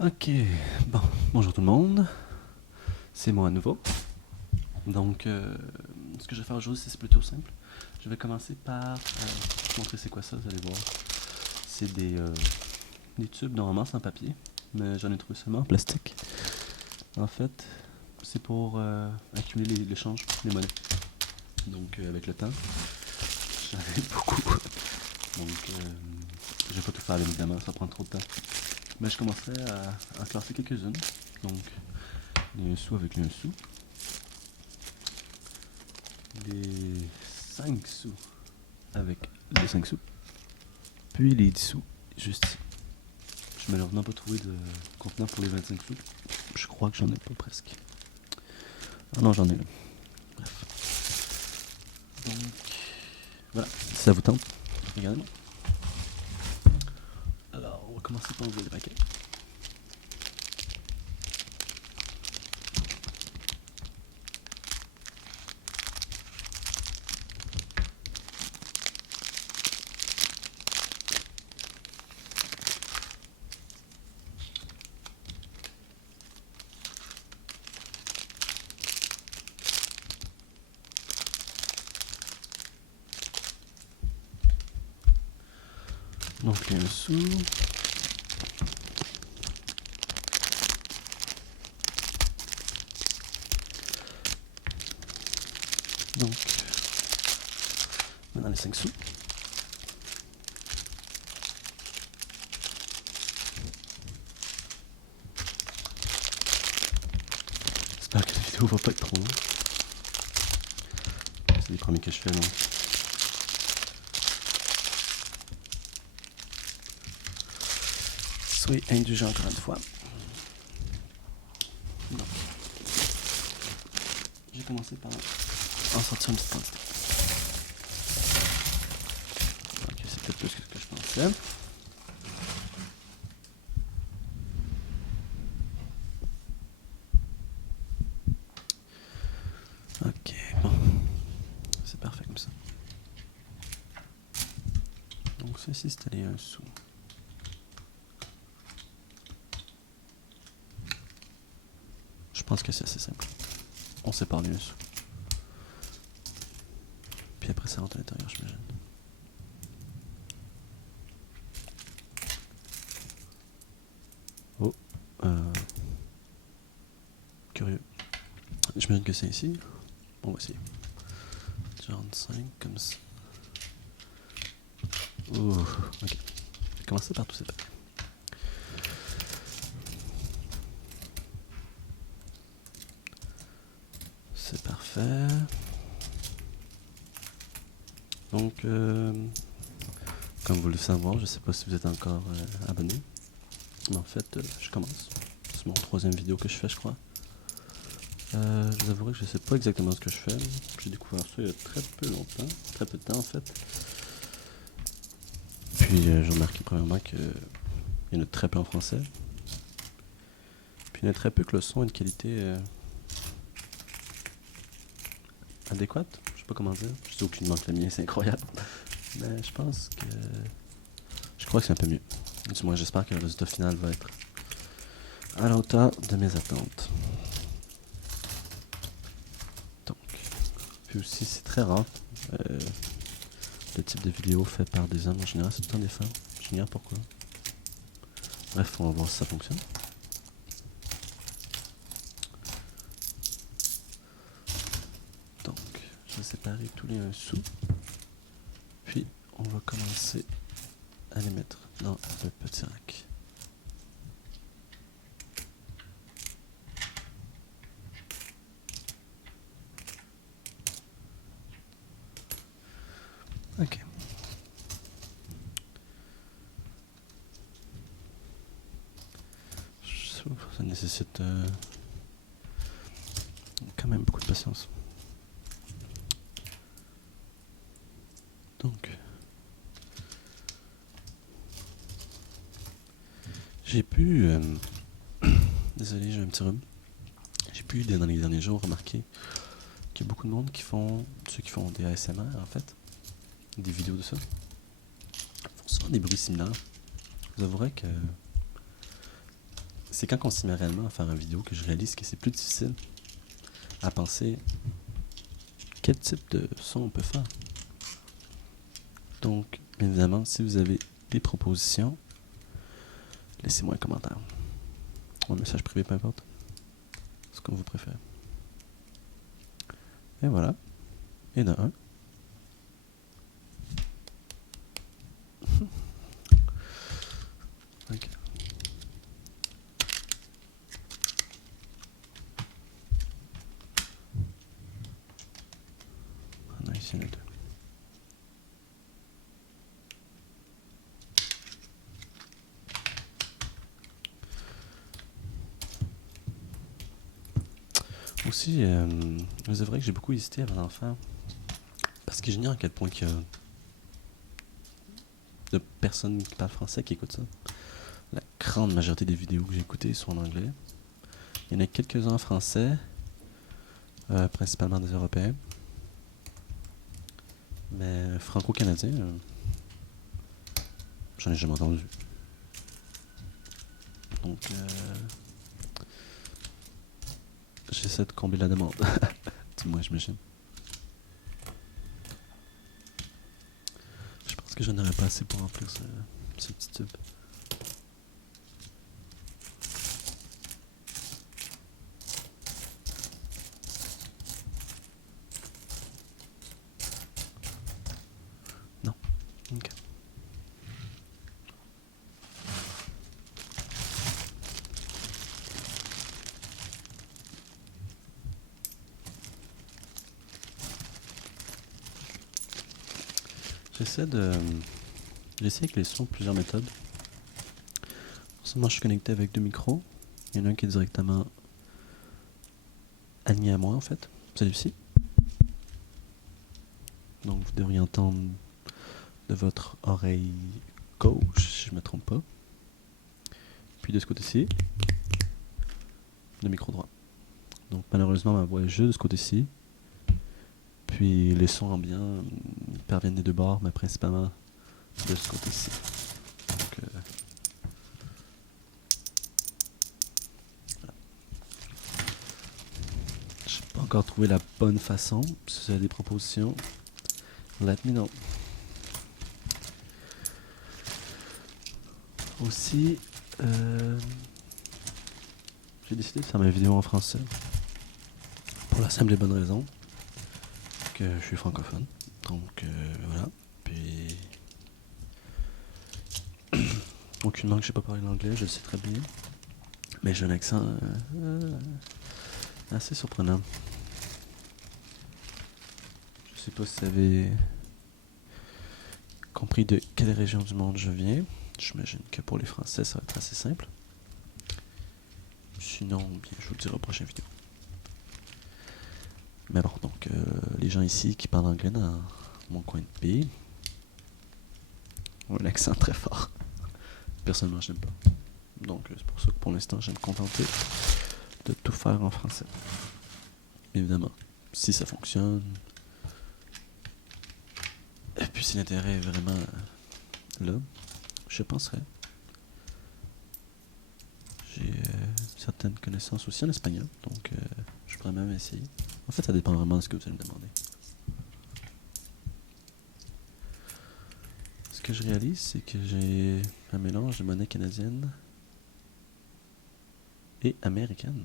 Ok, bon, bonjour tout le monde, c'est moi à nouveau. Donc, ce que je vais faire aujourd'hui, c'est plutôt simple. Je vais commencer par vous montrer c'est quoi ça, vous allez voir. C'est des tubes normalement sans papier, mais j'en ai trouvé seulement en plastique. En fait, c'est pour accumuler l'échange, les monnaies. Donc, avec le temps, j'en ai beaucoup. Donc, je vais pas tout faire évidemment, ça va prendre trop de temps. Mais je commencerai à en classer quelques-unes. Donc, les 1 sou avec les 1 sou. Les 5 sous avec les 5 sous. Puis les 10 sous, juste ici. Je n'ai malheureusement pas trouvé de contenant pour les 25 sous. Je crois que j'en ai pas presque. Ah non, j'en ai là. Bref. Donc, voilà. Si ça vous tente, regardez-moi. Alors, on va commencer par ouvrir les paquets. Donc, les 1 sou. Donc, maintenant les 5 sous. J'espère que la vidéo va pas être trop longue. C'est les premiers que je fais, donc. Soyez indulgents encore une fois. Donc, j'ai commencé par en sortir une petite quantité. Ok, c'est peut-être plus que ce que je pensais. Ok, bon. C'est parfait comme ça. Donc ceci, c'était les 1 sou. Je pense que c'est assez simple. On sépare les 1 sou. Puis après, ça rentre à l'intérieur, j'imagine. Oh. Curieux. J'imagine que c'est ici. On va essayer. 45 comme ça. Ouh, ok. Je vais commencer par tout séparer. C'est parfait. Donc, comme vous le savez, je ne sais pas si vous êtes encore abonné. Mais en fait, je commence. C'est mon 3e vidéo que je fais, je crois. Je vous avouerai que je ne sais pas exactement ce que je fais. J'ai découvert ça il y a très peu longtemps. Très peu de temps, en fait. Puis, j'ai remarqué premièrement qu'il y en a très peu en français. Puis, il y en a très peu que le son a une qualité adéquate. Je sais pas comment dire. Je sais aucunement que le mien, c'est incroyable. Mais je pense que... Je crois que c'est un peu mieux. Du moins, j'espère que le résultat final va être à la hauteur de mes attentes. Donc, puis aussi, c'est très rare. Le type de vidéo fait par des hommes, en général, c'est tout le temps des femmes. J'ignore pourquoi. Bref, on va voir si ça fonctionne. Donc, je vais séparer tous les 1 sou. Puis, on va commencer à les mettre dans le petit rack. Ok. Ça nécessite quand même beaucoup de patience. Donc, j'ai pu... désolé, j'ai un petit rhume. J'ai pu, dans les derniers jours, remarquer qu'il y a beaucoup de monde qui font... Ceux qui font des ASMR, en fait, des vidéos de ça, font souvent des bruits similaires. Je vous avouerai que c'est quand on s'y met réellement à faire une vidéo que je réalise que c'est plus difficile à penser quel type de son on peut faire. Donc, bien évidemment, si vous avez des propositions, laissez-moi un commentaire ou un message privé, peu importe. Ce que vous préférez. Et voilà. Et de un. Ok. On a ici un deux. Aussi, c'est vrai que j'ai beaucoup hésité avant d'en faire. Parce que j'ignore à quel point il y a de personnes qui parlent français qui écoutent ça. La grande majorité des vidéos que j'ai écoutées sont en anglais. Il y en a quelques-uns en français, principalement des Européens. Mais franco-canadien, j'en ai jamais entendu. Donc, j'essaie de combler la demande. Du moins, j'imagine. Je pense que je n'aurais pas assez pour remplir ce petit tube. Non. Ok. J'essaie avec les sons plusieurs méthodes. Forcément, je suis connecté avec deux micros. Il y en a un qui est directement aligné à moi, en fait. Celui-ci. Donc, vous devriez entendre de votre oreille gauche, si je ne me trompe pas. Puis de ce côté-ci, le micro droit. Donc, malheureusement, ma voix est juste de ce côté-ci. Puis les sons ambiants parviennent des deux bords, mais principalement de ce côté-ci. Donc, voilà. Je n'ai pas encore trouvé la bonne façon. Si vous avez des propositions, let me know. Aussi, j'ai décidé de faire ma vidéo en français. Pour la simple et bonne raison que je suis francophone. Donc, voilà. Puis, aucunement que je sais pas parler l'anglais, je le sais très bien. Mais j'ai un accent assez surprenant. Je sais pas si vous avez compris de quelle région du monde je viens. J'imagine que pour les Français, ça va être assez simple. Sinon, bien, je vous le dirai aux prochaines vidéos. Mais bon, donc, les gens ici qui parlent anglais dans mon coin de pays ont un accent très fort. Personnellement, je n'aime pas. Donc, c'est pour ça que pour l'instant, je vais me contenter de tout faire en français. Évidemment, si ça fonctionne, et puis si l'intérêt est vraiment là, je penserais. J'ai certaines connaissances aussi en espagnol, donc je pourrais même essayer. En fait, ça dépend vraiment de ce que vous allez me demander. Ce que je réalise, c'est que j'ai un mélange de monnaie canadienne et américaine.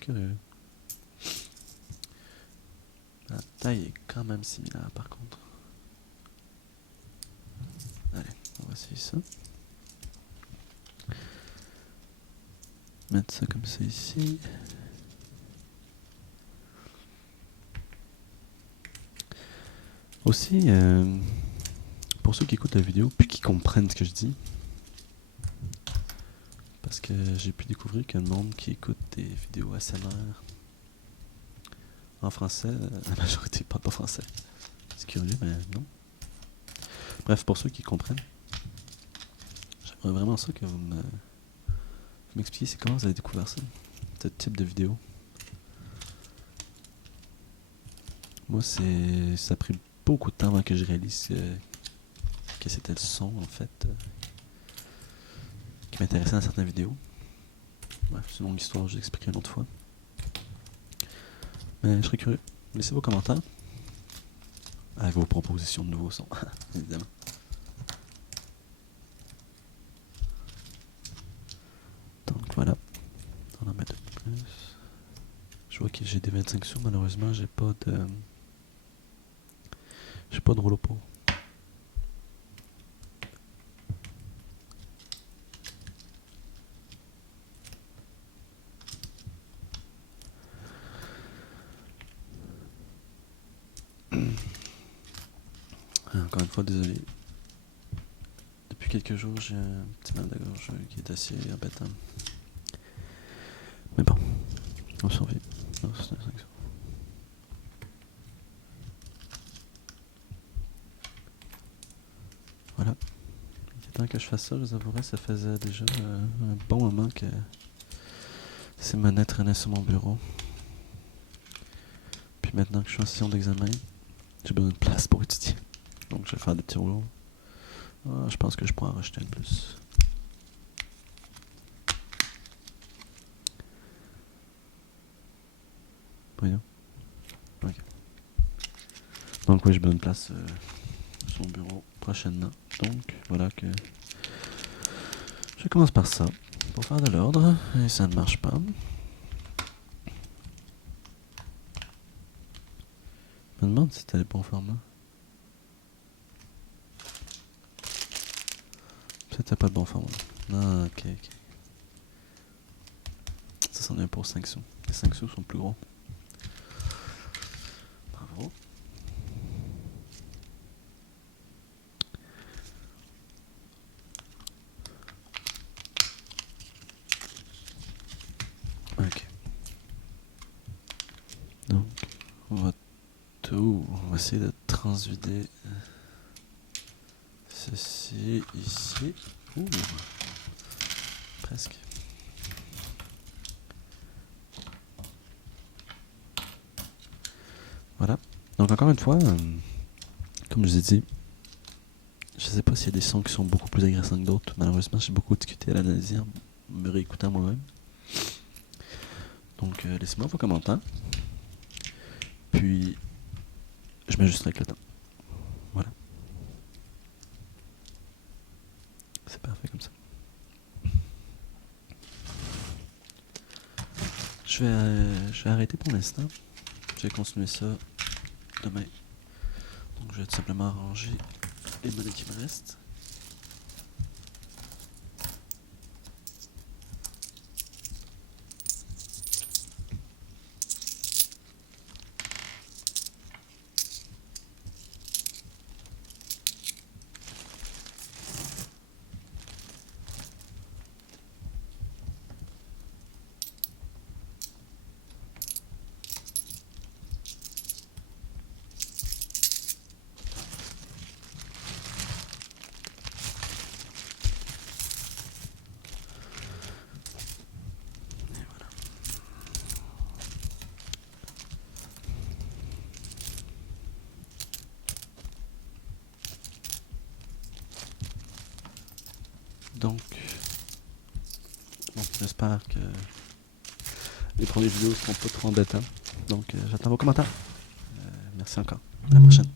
Curieux. La taille est quand même similaire par contre. Allez, on va essayer ça. Mettre ça comme ça ici. Aussi, pour ceux qui écoutent la vidéo puis qui comprennent ce que je dis, parce que j'ai pu découvrir qu'il y a un monde qui écoute des vidéos ASMR en français, la majorité parle pas français. C'est curieux, mais non. Bref, pour ceux qui comprennent, j'aimerais vraiment ça que vous m'expliquiez c'est comment vous avez découvert ça, ce type de vidéo. Moi, ça a pris beaucoup de temps avant que je réalise que c'était le son, en fait, qui m'intéressait dans certaines vidéos. Bref, c'est une longue histoire, je l'expliquerai une autre fois. Mais je serais curieux. Laissez vos commentaires. Avec vos propositions de nouveaux sons, évidemment. Donc voilà. On en met un peu plus. Je vois que j'ai des 25 sous, malheureusement, j'ai pas de. J'ai pas de rouleau pour. Encore une fois, désolé. Depuis quelques jours, j'ai un petit mal de gorge qui est assez embêtant. Mais bon, on survit. Non, c'est un 5 sous. Voilà. Il était temps que je fasse ça, je vous avouerai, ça faisait déjà un bon moment que ces manettes traînaient sur mon bureau. Puis maintenant que je suis en session d'examen, j'ai besoin de place pour étudier. Donc je vais faire des petits rouleaux. Je pense que je pourrais en racheter un de plus. Voyons. Ok. Donc oui, j'ai besoin de place sur mon bureau prochainement. Donc voilà que je commence par ça pour faire de l'ordre et ça ne marche pas. Je me demande si c'était le bon format. C'était pas le bon format. Ah, ok. Ça, c'en est un pour 5 sous. Les 5 sous sont plus gros. Bravo. Ok. Donc, on va essayer de transvider ceci ici. Ouh. Presque. Voilà. Donc encore une fois, comme je vous ai dit, je sais pas s'il y a des sons qui sont beaucoup plus agressants que d'autres. Malheureusement, j'ai beaucoup discuté à l'analyse en me réécoutant moi-même. Donc laissez-moi vos commentaires. Puis je m'ajusterai avec le temps. Voilà. C'est parfait comme ça. Je vais arrêter pour l'instant. Je vais continuer ça demain. Donc je vais tout simplement arranger les monnaies qui me restent. Donc, bon, j'espère que les premières vidéos ne seront pas trop embêtantes. Donc, j'attends vos commentaires. Merci encore. À la prochaine.